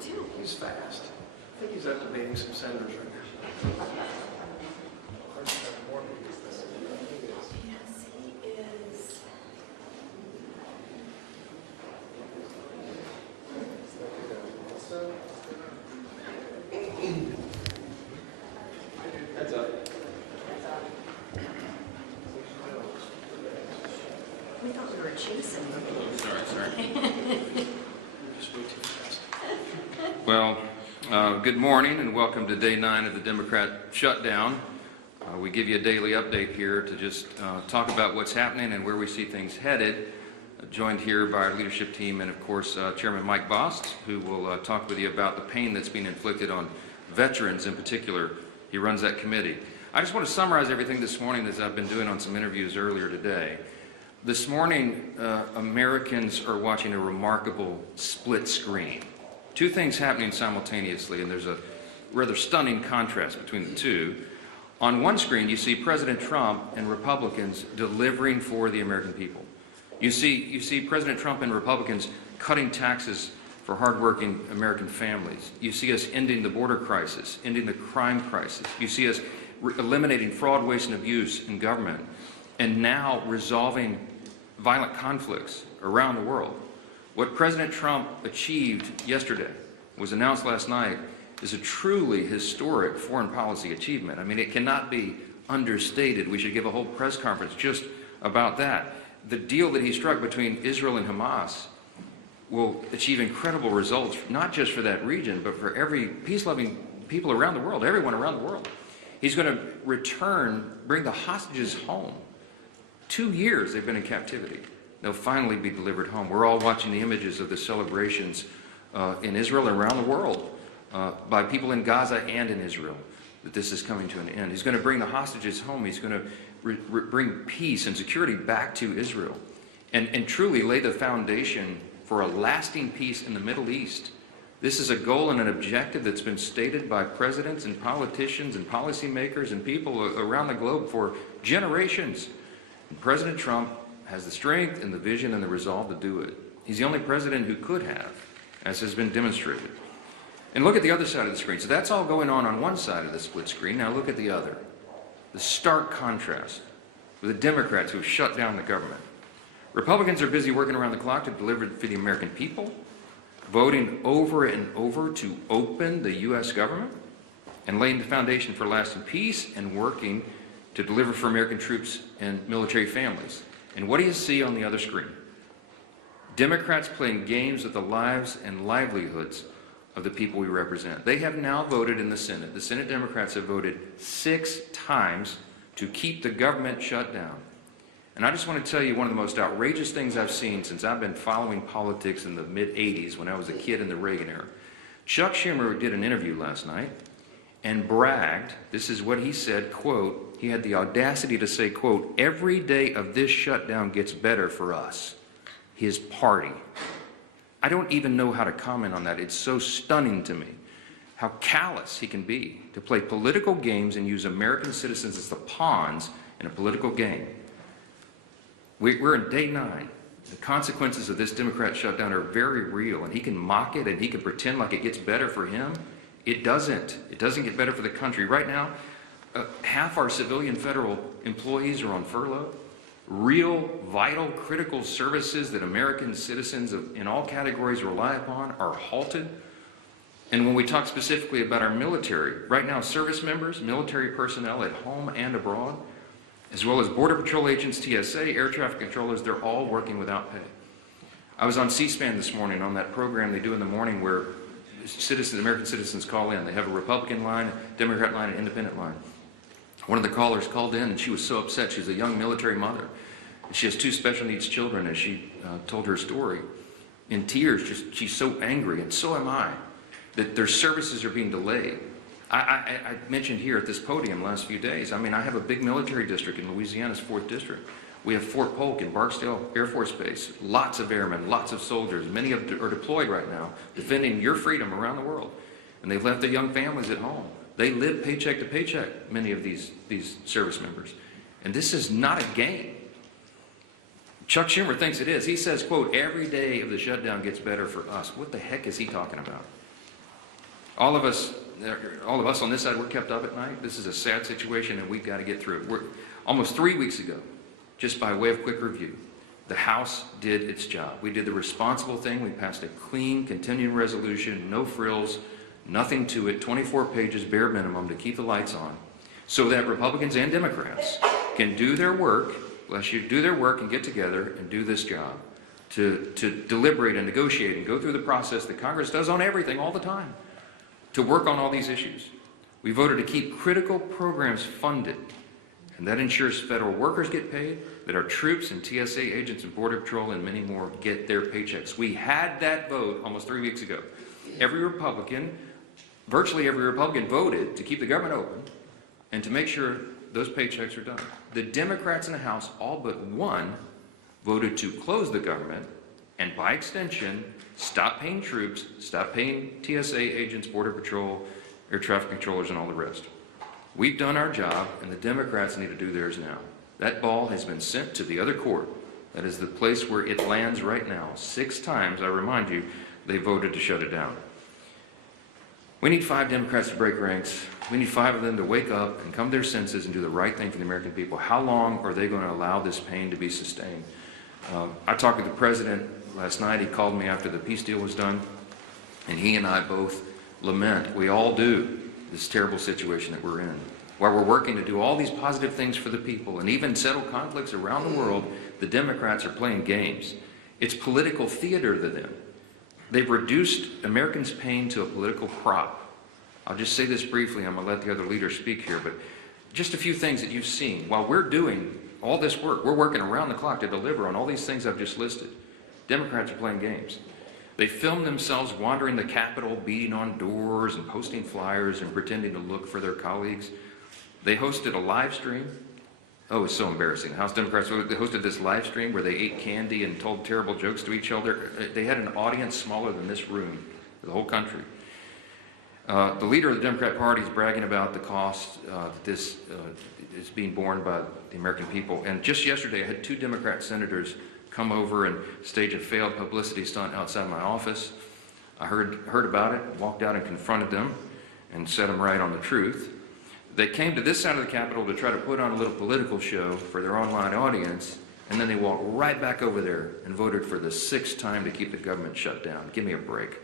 too. He's fast. I think he's up debating some senators right now. Yes, he is. Heads up. We thought we were chasing him. Sorry. Just way too fast. Well, good morning and welcome to day 9 of the Democrat shutdown. We give you a daily update here to just talk about what's happening and where we see things headed. Joined here by our leadership team and, of course, Chairman Mike Bost, who will talk with you about the pain that's being inflicted on veterans in particular. He runs that committee. I just want to summarize everything this morning as I've been doing on some interviews earlier today. This morning, Americans are watching a remarkable split screen. Two things happening simultaneously, and there's a rather stunning contrast between the two. On one screen, you see President Trump and Republicans delivering for the American people. You see President Trump and Republicans cutting taxes for hardworking American families. You see us ending the border crisis, ending the crime crisis. You see us eliminating fraud, waste, and abuse in government, and now resolving violent conflicts around the world. What President Trump achieved yesterday, was announced last night, is a truly historic foreign policy achievement. I mean, it cannot be understated. We should give a whole press conference just about that. The deal that he struck between Israel and Hamas will achieve incredible results, not just for that region, but for every peace-loving people around the world, everyone around the world. He's going to bring the hostages home. 2 years they've been in captivity. They'll finally be delivered home. We're all watching the images of the celebrations in Israel and around the world by people in Gaza and in Israel, that this is coming to an end. He's going to bring the hostages home. He's going to bring peace and security back to Israel and truly lay the foundation for a lasting peace in the Middle East. This is a goal and an objective that's been stated by presidents and politicians and policymakers and people around the globe for generations. And President Trump has the strength and the vision and the resolve to do it. He's the only president who could have, as has been demonstrated. And look at the other side of the screen. So that's all going on one side of the split screen. Now look at the other. The stark contrast with the Democrats who have shut down the government. Republicans are busy working around the clock to deliver for the American people, voting over and over to open the U.S. government, and laying the foundation for lasting peace and working to deliver for American troops and military families. And what do you see on the other screen? Democrats playing games with the lives and livelihoods of the people we represent. They have now voted in the Senate. The Senate Democrats have voted 6 times to keep the government shut down. And I just want to tell you one of the most outrageous things I've seen since I've been following politics in the mid-'80s when I was a kid in the Reagan era. Chuck Schumer did an interview last night and bragged, this is what he said, quote, he had the audacity to say, quote, every day of this shutdown gets better for us, his party. I don't even know how to comment on that. It's so stunning to me how callous he can be to play political games and use American citizens as the pawns in a political game. We're in day 9. The consequences of this Democrat shutdown are very real, and he can mock it and he can pretend like it gets better for him. It doesn't. It doesn't get better for the country. Right now, half our civilian federal employees are on furlough. Real, vital, critical services that American citizens in all categories rely upon are halted. And when we talk specifically about our military, right now service members, military personnel at home and abroad, as well as Border Patrol agents, TSA, air traffic controllers, they're all working without pay. I was on C-SPAN this morning on that program they do in the morning where American citizens call in. They have a Republican line, a Democrat line, an independent line. One of the callers called in and she was so upset. She's a young military mother. She has 2 special needs children, as she told her story. In tears, she's so angry, and so am I, that their services are being delayed. I mentioned here at this podium last few days, I mean, I have a big military district in Louisiana's 4th District. We have Fort Polk in Barksdale Air Force Base, lots of airmen, lots of soldiers. Many of them are deployed right now, defending your freedom around the world. And they've left their young families at home. They live paycheck to paycheck, many of these service members. And this is not a game. Chuck Schumer thinks it is. He says, quote, every day of the shutdown gets better for us. What the heck is he talking about? All of us on this side, we're kept up at night. This is a sad situation, and we've got to get through it. Almost 3 weeks ago, just by way of quick review, the House did its job. We did the responsible thing. We passed a clean, continuing resolution, no frills, nothing to it, 24 pages, bare minimum, to keep the lights on, so that Republicans and Democrats can do their work, and get together and do this job, to deliberate and negotiate and go through the process that Congress does on everything all the time, to work on all these issues. We voted to keep critical programs funded, and that ensures federal workers get paid, that our troops and TSA agents and Border Patrol and many more get their paychecks. We had that vote almost 3 weeks ago. Virtually every Republican voted to keep the government open and to make sure those paychecks are done. The Democrats in the House, all but one, voted to close the government and, by extension, stop paying troops, stop paying TSA agents, Border Patrol, air traffic controllers, and all the rest. We've done our job, and the Democrats need to do theirs now. That ball has been sent to the other court. That is the place where it lands right now. 6 times, I remind you, they voted to shut it down. We need 5 Democrats to break ranks. We need 5 of them to wake up and come to their senses and do the right thing for the American people. How long are they going to allow this pain to be sustained? I talked with the president last night. He called me after the peace deal was done, and he and I both lament, we all do, this terrible situation that we're in. While we're working to do all these positive things for the people and even settle conflicts around the world, the Democrats are playing games. It's political theater to them. They've reduced Americans' pain to a political prop. I'll just say this briefly. I'm going to let the other leaders speak here, but just a few things that you've seen. While we're doing all this work, we're working around the clock to deliver on all these things I've just listed. Democrats are playing games. They filmed themselves wandering the Capitol, beating on doors and posting flyers and pretending to look for their colleagues. They hosted a live stream. Oh, it's so embarrassing. House Democrats, they hosted this live stream where they ate candy and told terrible jokes to each other. They had an audience smaller than this room, the whole country. The leader of the Democrat Party is bragging about the cost that this is being borne by the American people. And just yesterday, I had 2 Democrat senators come over and stage a failed publicity stunt outside my office. I heard about it, walked out and confronted them and set them right on the truth. They came to this side of the Capitol to try to put on a little political show for their online audience, and then they walked right back over there and voted for the 6th time to keep the government shut down. Give me a break.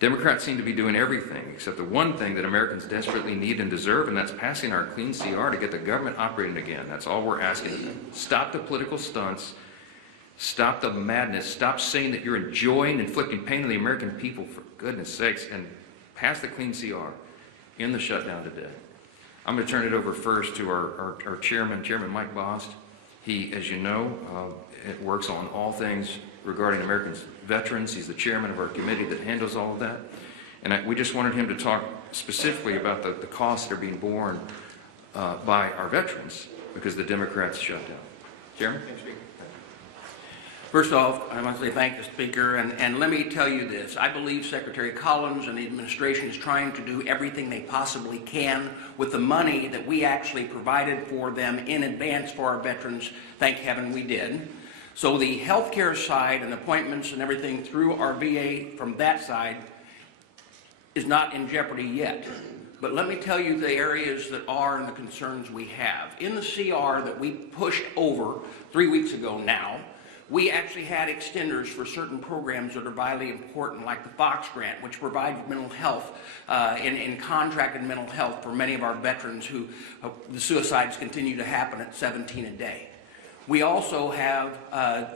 Democrats seem to be doing everything except the one thing that Americans desperately need and deserve, and that's passing our clean CR to get the government operating again. That's all we're asking of them. Stop the political stunts. Stop the madness. Stop saying that you're enjoying inflicting pain on the American people, for goodness sakes, and pass the clean CR in the shutdown today. I'm going to turn it over first to our chairman, Chairman Mike Bost. He, as you know, works on all things regarding Americans veterans. He's the chairman of our committee that handles all of that. And we just wanted him to talk specifically about the costs that are being borne by our veterans because the Democrats shut down. Chairman? First off, I want to say thank the Speaker, and let me tell you this. I believe Secretary Collins and the administration is trying to do everything they possibly can with the money that we actually provided for them in advance for our veterans. Thank heaven we did. So the healthcare side and appointments and everything through our VA from that side is not in jeopardy yet. But let me tell you the areas that are and the concerns we have. In the CR that we pushed over 3 weeks ago now, we actually had extenders for certain programs that are vitally important, like the Fox Grant, which provides mental health in contracted mental health for many of our veterans who the suicides continue to happen at 17 a day. We also have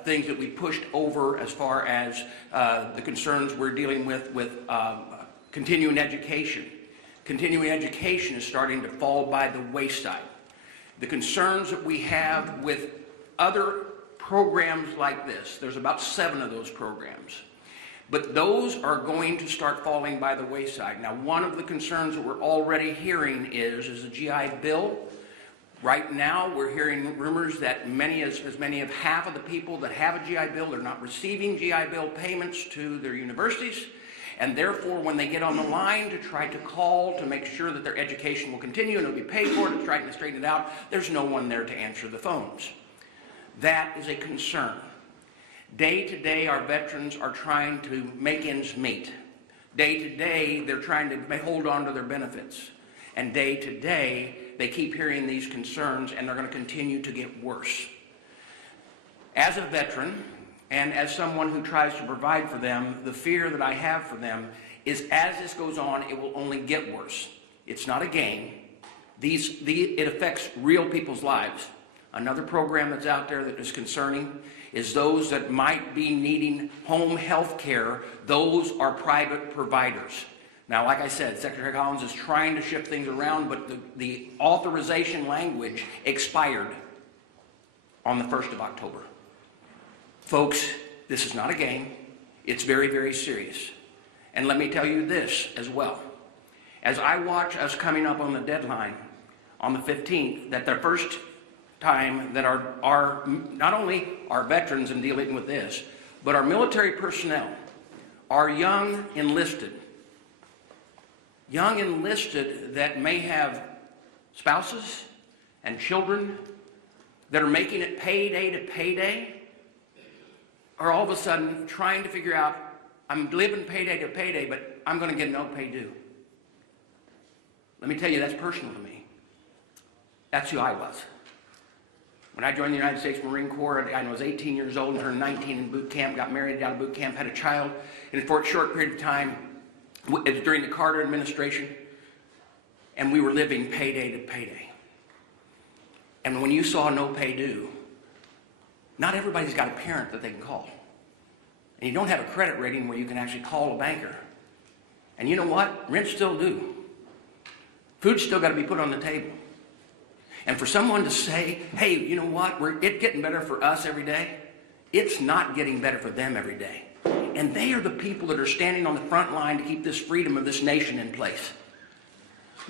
things that we pushed over as far as the concerns we're dealing with continuing education. Continuing education is starting to fall by the wayside. The concerns that we have with other programs like this, there's about 7 of those programs, but those are going to start falling by the wayside. Now, one of the concerns that we're already hearing is the GI Bill. Right now, we're hearing rumors that as many as half of the people that have a GI Bill are not receiving GI Bill payments to their universities, and therefore, when they get on the line to try to call to make sure that their education will continue and it'll be paid for, to try to straighten it out, there's no one there to answer the phones. That is a concern. Day to day, our veterans are trying to make ends meet. Day to day, they're trying to hold on to their benefits. And day to day, they keep hearing these concerns, and they're going to continue to get worse. As a veteran, and as someone who tries to provide for them, the fear that I have for them is as this goes on, it will only get worse. It's not a game. It affects real people's lives. Another program that's out there that is concerning is those that might be needing home health care. Those are private providers. Now, like I said, Secretary Collins is trying to shift things around, but the authorization language expired on the 1st of October. Folks, this is not a game. It's very, very serious. And let me tell you this as well. As I watch us coming up on the deadline on the 15th, that the first time that our not only our veterans in dealing with this, but our military personnel, our young enlisted that may have spouses and children that are making it payday to payday, are all of a sudden trying to figure out, I'm living payday to payday, but I'm going to get no pay due. Let me tell you, that's personal to me. That's who I was. When I joined the United States Marine Corps, I was 18 years old and turned 19 in boot camp, got married out of boot camp, had a child, and for a short period of time, it was during the Carter administration, and we were living payday to payday. And when you saw no pay due, not everybody's got a parent that they can call. And you don't have a credit rating where you can actually call a banker. And you know what? Rent's still due. Food's still got to be put on the table. And for someone to say, hey, you know what? It's getting better for us every day. It's not getting better for them every day. And they are the people that are standing on the front line to keep this freedom of this nation in place.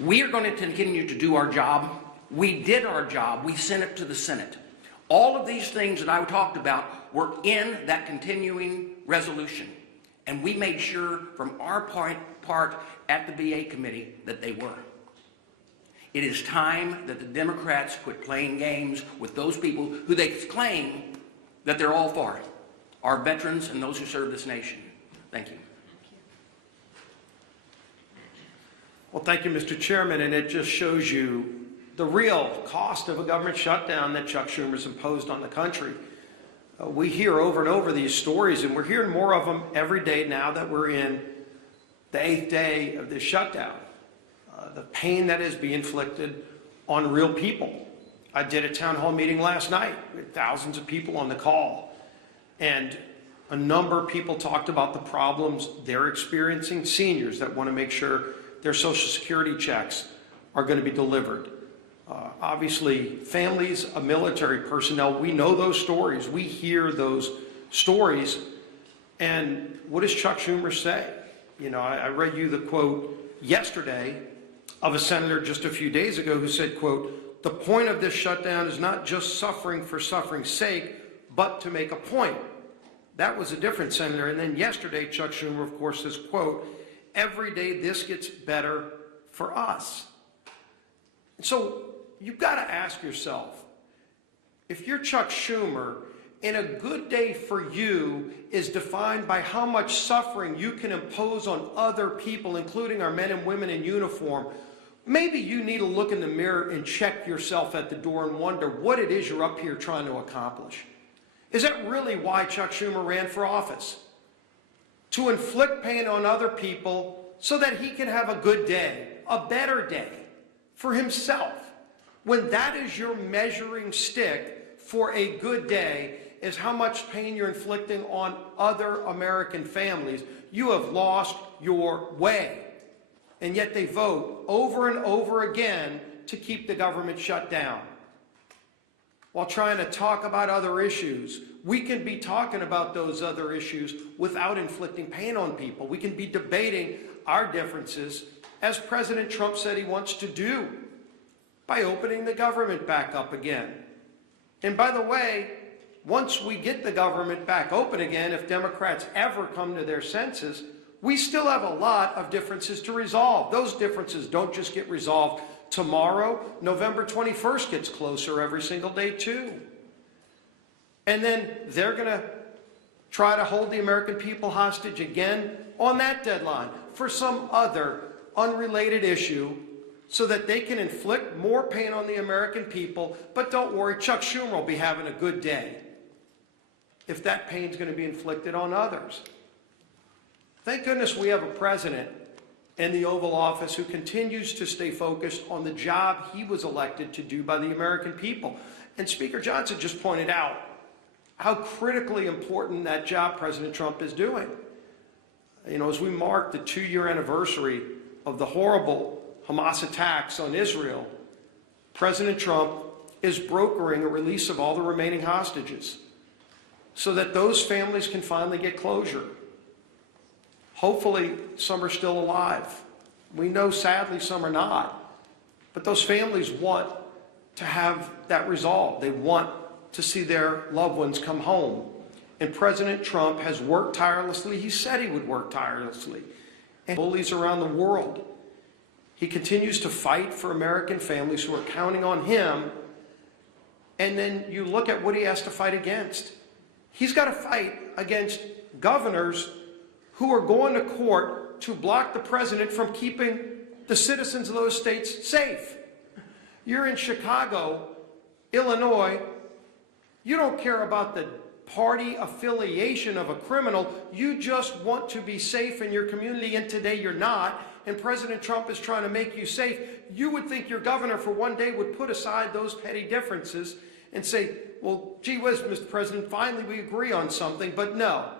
We are going to continue to do our job. We did our job. We sent it to the Senate. All of these things that I talked about were in that continuing resolution. And we made sure from our part at the VA committee that they were. It is time that the Democrats quit playing games with those people who they claim that they're all for, our veterans and those who serve this nation. Thank you. Well, thank you, Mr. Chairman, and it just shows you the real cost of a government shutdown that Chuck Schumer's imposed on the country. We hear over and over these stories, and we're hearing more of them every day now that we're in the 8th day of this shutdown. The pain that is being inflicted on real people. I did a town hall meeting last night with thousands of people on the call, and a number of people talked about the problems they're experiencing. Seniors that want to make sure their Social Security checks are going to be delivered. Obviously, families of military personnel, we know those stories. We hear those stories. And what does Chuck Schumer say? You know, I read you the quote yesterday of a senator just a few days ago who said, quote, "The point of this shutdown is not just suffering for suffering's sake, but to make a point." That was a different senator. And then yesterday, Chuck Schumer, of course, says, quote, "Every day this gets better for us." So you've got to ask yourself, if you're Chuck Schumer, and a good day for you is defined by how much suffering you can impose on other people, including our men and women in uniform, maybe you need to look in the mirror and check yourself at the door and wonder what it is you're up here trying to accomplish. Is that really why Chuck Schumer ran for office? To inflict pain on other people so that he can have a good day, a better day for himself. When that is your measuring stick for a good day, is how much pain you're inflicting on other American families, you have lost your way. And yet they vote over and over again to keep the government shut down. While trying to talk about other issues, we can be talking about those other issues without inflicting pain on people. We can be debating our differences, as President Trump said he wants to do, by opening the government back up again. And by the way, once we get the government back open again, if Democrats ever come to their senses, we still have a lot of differences to resolve. Those differences don't just get resolved tomorrow. November 21st gets closer every single day too. And then they're going to try to hold the American people hostage again on that deadline for some other unrelated issue so that they can inflict more pain on the American people. But don't worry, Chuck Schumer will be having a good day if that pain's going to be inflicted on others. Thank goodness we have a president in the Oval Office who continues to stay focused on the job he was elected to do by the American people. And Speaker Johnson just pointed out how critically important that job President Trump is doing. You know, as we mark the 2-year anniversary of the horrible Hamas attacks on Israel, President Trump is brokering a release of all the remaining hostages so that those families can finally get closure. Hopefully, some are still alive. We know, sadly, some are not. But those families want to have that resolved. They want to see their loved ones come home. And President Trump has worked tirelessly. He said he would work tirelessly. And bullies around the world. He continues to fight for American families who are counting on him. And then you look at what he has to fight against. He's got to fight against governors who are going to court to block the president from keeping the citizens of those states safe. You're in Chicago, Illinois. You don't care about the party affiliation of a criminal. You just want to be safe in your community, and today you're not. And President Trump is trying to make you safe. You would think your governor for one day would put aside those petty differences and say, well, gee whiz, Mr. President, finally we agree on something. But no,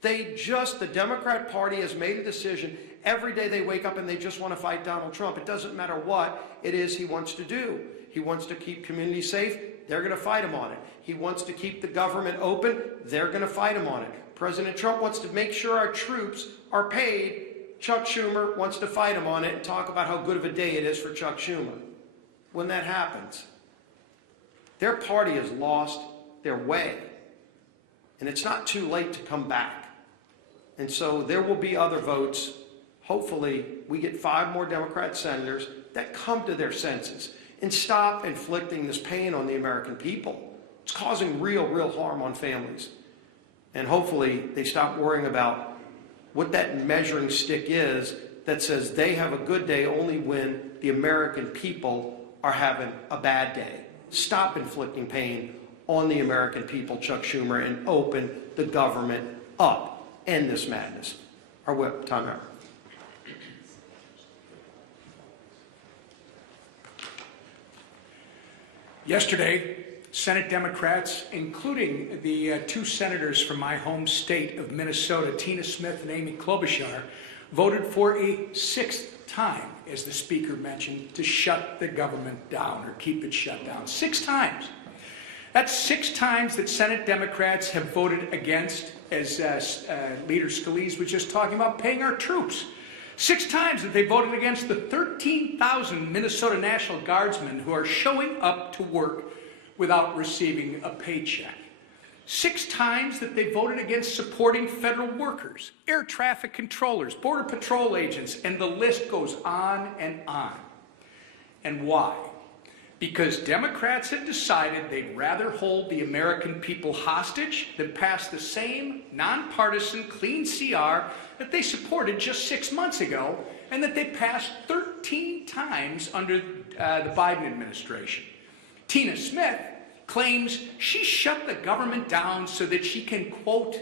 the Democrat Party has made a decision. Every day they wake up and they just want to fight Donald Trump. It doesn't matter what it is he wants to do. He wants to keep communities safe. They're going to fight him on it. He wants to keep the government open. They're going to fight him on it. President Trump wants to make sure our troops are paid. Chuck Schumer wants to fight him on it and talk about how good of a day it is for Chuck Schumer. When that happens, their party has lost their way. And it's not too late to come back. And so there will be other votes. Hopefully, we get 5 more Democrat senators that come to their senses and stop inflicting this pain on the American people. It's causing real harm on families. And hopefully, they stop worrying about what that measuring stick is that says they have a good day only when the American people are having a bad day. Stop inflicting pain on the American people, Chuck Schumer, and open the government up. End this madness. Our whip, time out. Yesterday, Senate Democrats, including the 2 senators from my home state of Minnesota, Tina Smith and Amy Klobuchar, voted for a 6th time, as the Speaker mentioned, to shut the government down or keep it shut down. 6 times. That's 6 times that Senate Democrats have voted against, as Leader Scalise was just talking about, paying our troops. 6 times that they voted against the 13,000 Minnesota National Guardsmen who are showing up to work without receiving a paycheck. 6 times that they voted against supporting federal workers, air traffic controllers, border patrol agents, and the list goes on and on. And why? Because Democrats have decided they'd rather hold the American people hostage than pass the same nonpartisan clean CR that they supported just 6 months ago and that they passed 13 times under the Biden administration. Tina Smith claims she shut the government down so that she can, quote,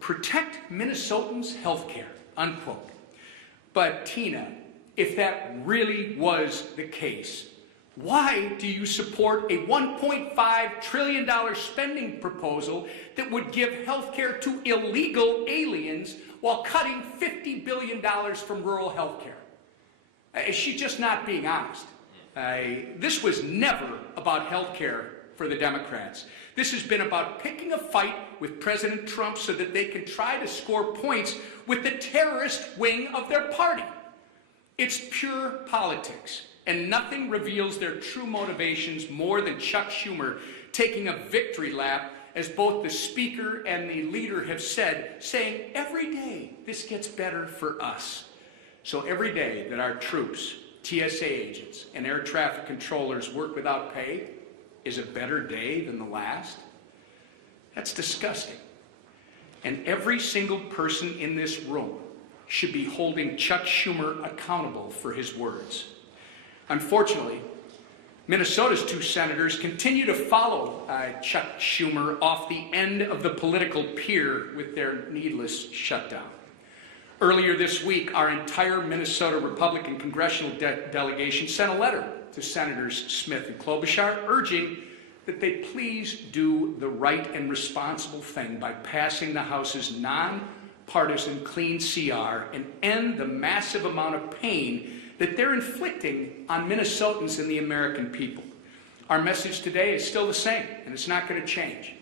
protect Minnesotans' health care, unquote. But Tina, if that really was the case, why do you support a $1.5 trillion spending proposal that would give health care to illegal aliens while cutting $50 billion from rural health care? Is she just not being honest? This was never about health care for the Democrats. This has been about picking a fight with President Trump so that they can try to score points with the terrorist wing of their party. It's pure politics. And nothing reveals their true motivations more than Chuck Schumer taking a victory lap, as both the Speaker and the Leader have said, saying every day this gets better for us. So every day that our troops, TSA agents, and air traffic controllers work without pay is a better day than the last. That's disgusting. And every single person in this room should be holding Chuck Schumer accountable for his words. Unfortunately, Minnesota's 2 senators continue to follow Chuck Schumer off the end of the political pier with their needless shutdown. Earlier this week, our entire Minnesota Republican congressional delegation sent a letter to Senators Smith and Klobuchar urging that they please do the right and responsible thing by passing the House's nonpartisan clean CR and end the massive amount of pain that they're inflicting on Minnesotans and the American people. Our message today is still the same, and it's not going to change.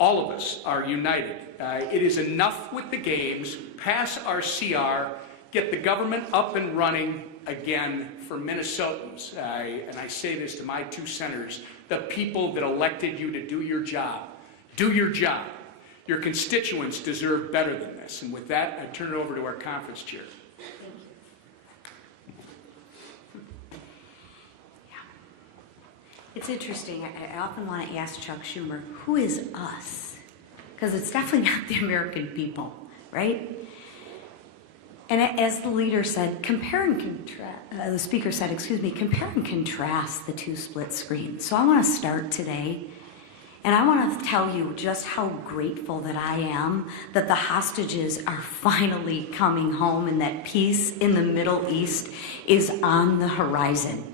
All of us are united. It is enough with the games. Pass our CR, get the government up and running again for Minnesotans. And I say this to my 2 senators, the people that elected you to do your job. Do your job. Your constituents deserve better than this. And with that, I turn it over to our conference chair. It's interesting. I often want to ask Chuck Schumer, who is us? Because it's definitely not the American people, right? And as the leader said, compare and contrast, the speaker said, compare and contrast the 2 split screens. So I want to start today, and I want to tell you just how grateful that I am that the hostages are finally coming home and that peace in the Middle East is on the horizon.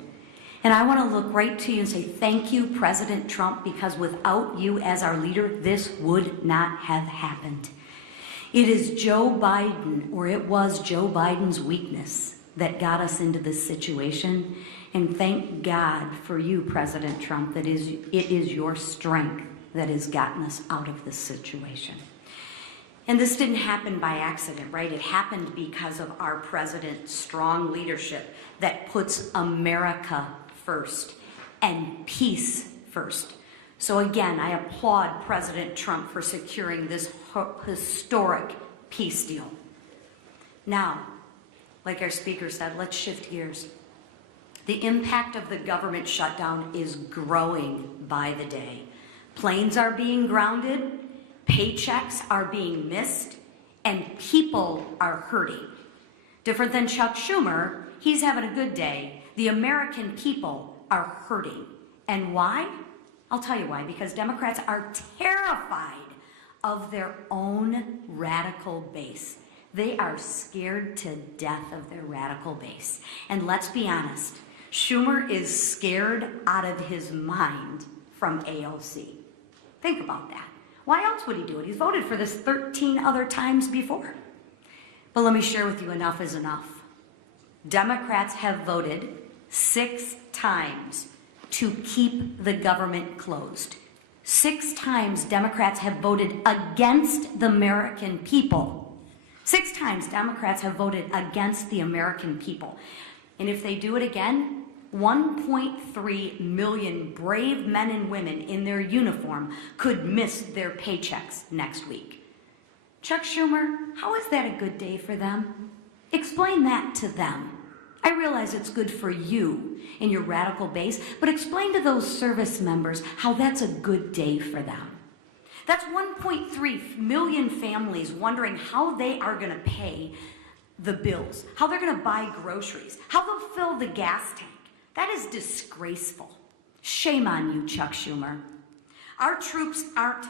And I want to look right to you and say, thank you, President Trump, because without you as our leader, this would not have happened. It is Joe Biden, or it was Joe Biden's weakness that got us into this situation. And thank God for you, President Trump, that it is your strength that has gotten us out of this situation. And this didn't happen by accident, right? It happened because of our president's strong leadership that puts America first and peace first. So again, I applaud President Trump for securing this historic peace deal. Now, like our speaker said, let's shift gears. The impact of the government shutdown is growing by the day. Planes are being grounded, paychecks are being missed, and people are hurting. Different than Chuck Schumer, he's having a good day. The American people are hurting. And why? I'll tell you why. Because Democrats are terrified of their own radical base. They are scared to death of their radical base. And let's be honest, Schumer is scared out of his mind from AOC. Think about that. Why else would he do it? He's voted for this 13 other times before. But let me share with you, enough is enough. Democrats have voted 6 times to keep the government closed. 6 times Democrats have voted against the American people. 6 times Democrats have voted against the American people. And if they do it again, 1.3 million brave men and women in their uniform could miss their paychecks next week. Chuck Schumer, how is that a good day for them? Explain that to them. I realize it's good for you and your radical base, but explain to those service members how that's a good day for them. That's 1.3 million families wondering how they are going to pay the bills, how they're going to buy groceries, how they'll fill the gas tank. That is disgraceful. Shame on you, Chuck Schumer. Our troops aren't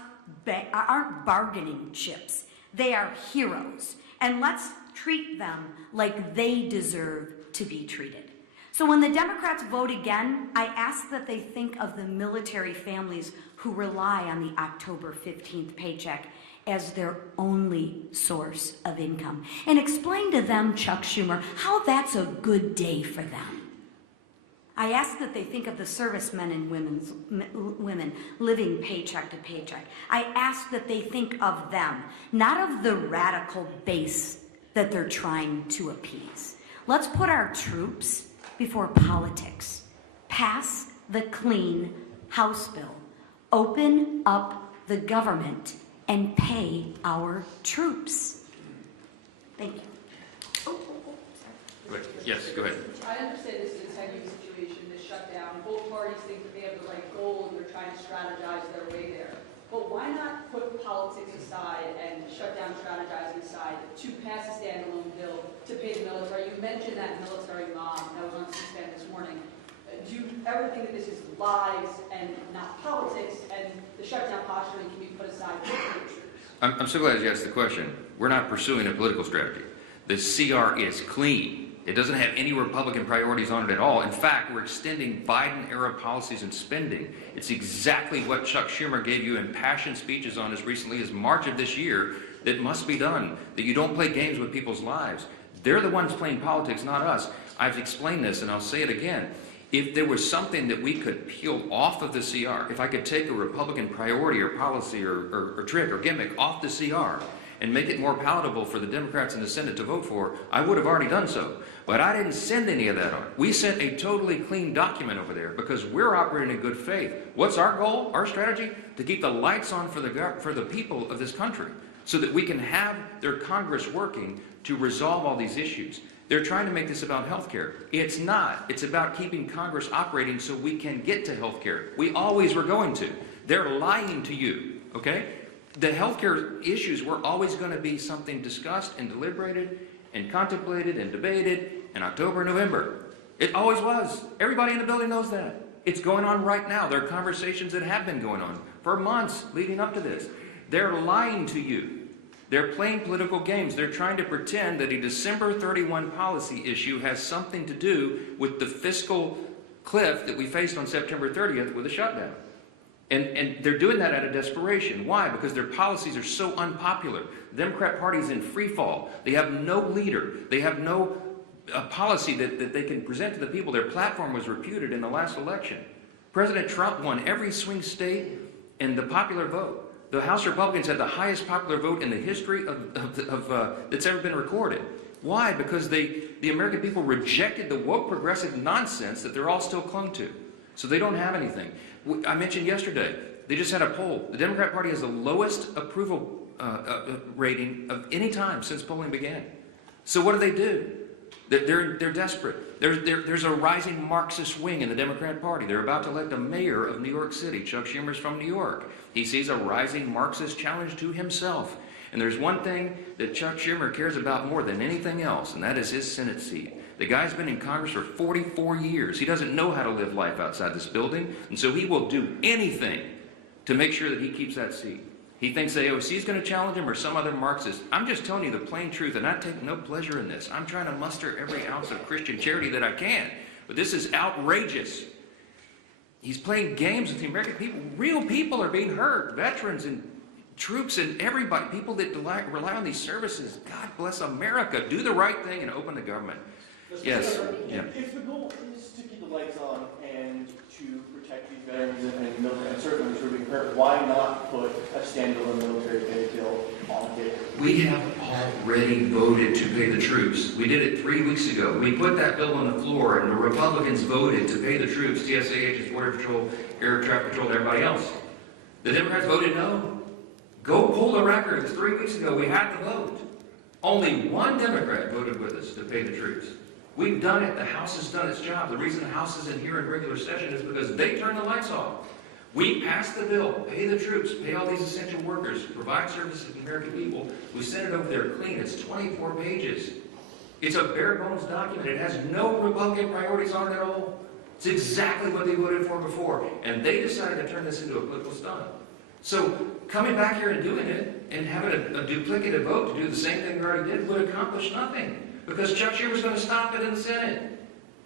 bargaining chips. They are heroes. And let's treat them like they deserve to be treated. So when the Democrats vote again, I ask that they think of the military families who rely on the October 15th paycheck as their only source of income. And explain to them, Chuck Schumer, how that's a good day for them. I ask that they think of the servicemen and women living paycheck to paycheck. I ask that they think of them, not of the radical base that they're trying to appease. Let's put our troops before politics. Pass the clean House bill. Open up the government and pay our troops. Thank you. Yes, go ahead. I understand this is a tenuous situation, this shutdown. Both parties think that they have the right goal and they're trying to strategize their way there. But why not put politics aside and shutdown strategizing aside to pass a standalone bill to pay the military? You mentioned that military mom that was on C-SPAN this morning. Do you ever think that this is lies and not politics, and the shutdown posturing can be put aside for the troops? I'm so glad you asked the question. We're not pursuing a political strategy. The CR is clean. It doesn't have any Republican priorities on it at all. In fact, we're extending Biden-era policies and spending. It's exactly what Chuck Schumer gave you impassioned speeches on as recently as March of this year that must be done, that you don't play games with people's lives. They're the ones playing politics, not us. I've explained this, and I'll say it again. If there was something that we could peel off of the CR, if I could take a Republican priority or policy or trick or gimmick off the CR and make it more palatable for the Democrats in the Senate to vote for, I would have already done so. But I didn't send any of that on. We sent a totally clean document over there because we're operating in good faith. What's our goal, our strategy? To keep the lights on for the people of this country so that we can have their Congress working to resolve all these issues. They're trying to make this about health care. It's not. It's about keeping Congress operating so we can get to health care. We always were going to. They're lying to you, okay? The health care issues were always going to be something discussed and deliberated and contemplated and debated in October, November. It always was. Everybody in the building knows that. It's going on right now. There are conversations that have been going on for months leading up to this. They're lying to you. They're playing political games. They're trying to pretend that a December 31 policy issue has something to do with the fiscal cliff that we faced on September 30th with a shutdown. And they're doing that out of desperation. Why? Because their policies are so unpopular. The Democrat Party is in free fall. They have no leader. They have no policy that they can present to the people. Their platform was reputed in the last election. President Trump won every swing state in the popular vote. The House Republicans had the highest popular vote in the history that's ever been recorded. Why? Because the American people rejected the woke progressive nonsense that they're all still clung to. So they don't have anything. I mentioned yesterday, they just had a poll. The Democrat Party has the lowest approval rating of any time since polling began. So what do? They're desperate. There's a rising Marxist wing in the Democrat Party. They're about to elect a mayor of New York City. Chuck Schumer's from New York. He sees a rising Marxist challenge to himself. And there's one thing that Chuck Schumer cares about more than anything else, and that is his Senate seat. The guy's been in Congress for 44 years. He doesn't know how to live life outside this building, and so he will do anything to make sure that he keeps that seat. He thinks AOC is going to challenge him or some other Marxist. I'm just telling you the plain truth, and I take no pleasure in this. I'm trying to muster every ounce of Christian charity that I can. But this is outrageous. He's playing games with the American people. Real people are being hurt. Veterans and troops and everybody. People that rely on these services. God bless America. Do the right thing and open the government. Yes. Yeah. If the goal is to keep the lights on and to protect these veterans and military and service who are being hurt, why not put a standalone military pay bill on the table? We have already voted to pay the troops. We did it 3 weeks ago. We put that bill on the floor, and the Republicans voted to pay the troops, TSA agents, Border Patrol, Air Traffic Patrol, and everybody else. The Democrats voted no. Go pull the records. 3 weeks ago, we had the vote. Only one Democrat voted with us to pay the troops. We've done it. The House has done its job. The reason the House isn't here in regular session is because they turned the lights off. We passed the bill, pay the troops, pay all these essential workers, provide services to the American people. We sent it over there clean. It's 24 pages. It's a bare bones document. It has no Republican priorities on it at all. It's exactly what they voted for before. And they decided to turn this into a political stunt. So coming back here and doing it and having a duplicative vote to do the same thing we already did would accomplish nothing. Because Chuck Schumer's going to stop it in the Senate.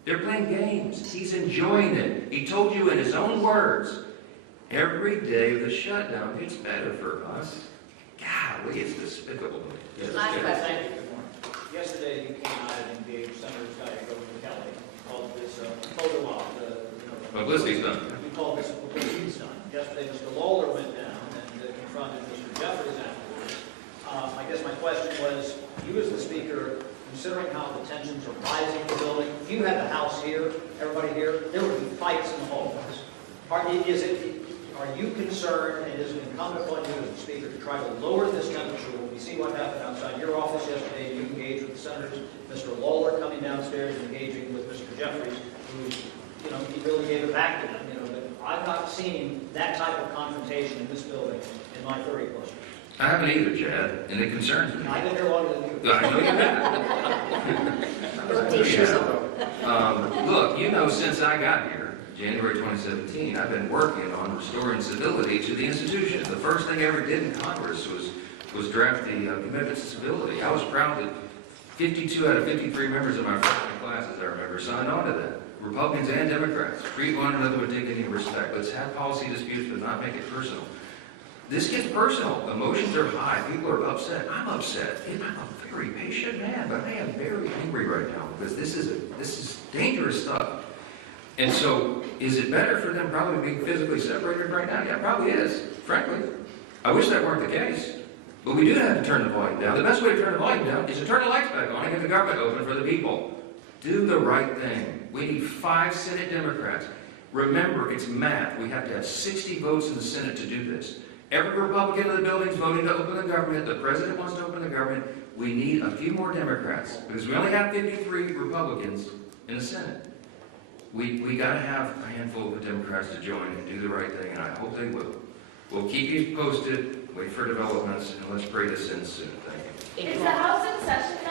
They're playing games. He's enjoying it. He told you in his own words, every day of the shutdown gets better for us. Golly, it's despicable. Yes, Thank you. Good morning. Yesterday, you came out and engaged Senator Kelly, called this photo op. Publicity stunt. You called this a publicity stunt. Yesterday, Mr. Lawler went down and confronted Mr. Jeffries afterwards. I guess my question was, you as the Speaker, considering how the tensions are rising in the building, if you had the House here, everybody here, there would be fights in the hallways. Are you concerned, and is it incumbent upon you as the Speaker to try to lower this temperature? We see what happened outside your office yesterday. You engaged with the senators. Mr. Lawler coming downstairs and engaging with Mr. Jeffries, who, he really gave it back to them. But I've not seen that type of confrontation in this building in my 30+ years. I haven't either, Chad, and it concerns me. I've been here longer than you. I know you have. Look, you know, since I got here, January 2017, I've been working on restoring civility to the institution. The first thing I ever did in Congress was draft the commitment to civility. I was proud that 52 out of 53 members of my freshman class, as I remember, signed on to that. Republicans and Democrats. Treat one another with dignity and respect. Let's have policy disputes, but not make it personal. This gets personal. Emotions are high. People are upset. I'm upset. I'm a very patient man, but I am very angry right now because this is dangerous stuff. And so, is it better for them probably being physically separated right now? Yeah, it probably is, frankly. I wish that weren't the case. But we do have to turn the volume down. The best way to turn the volume down is to turn the lights back on and get the government open for the people. Do the right thing. We need 5 Senate Democrats. Remember, it's math. We have to have 60 votes in the Senate to do this. Every Republican in the building is voting to open the government. The president wants to open the government. We need a few more Democrats because we only have 53 Republicans in the Senate. We got to have a handful of Democrats to join and do the right thing, and I hope they will. We'll keep you posted, wait for developments, and let's pray this ends soon. Thank you. Is the House in session now?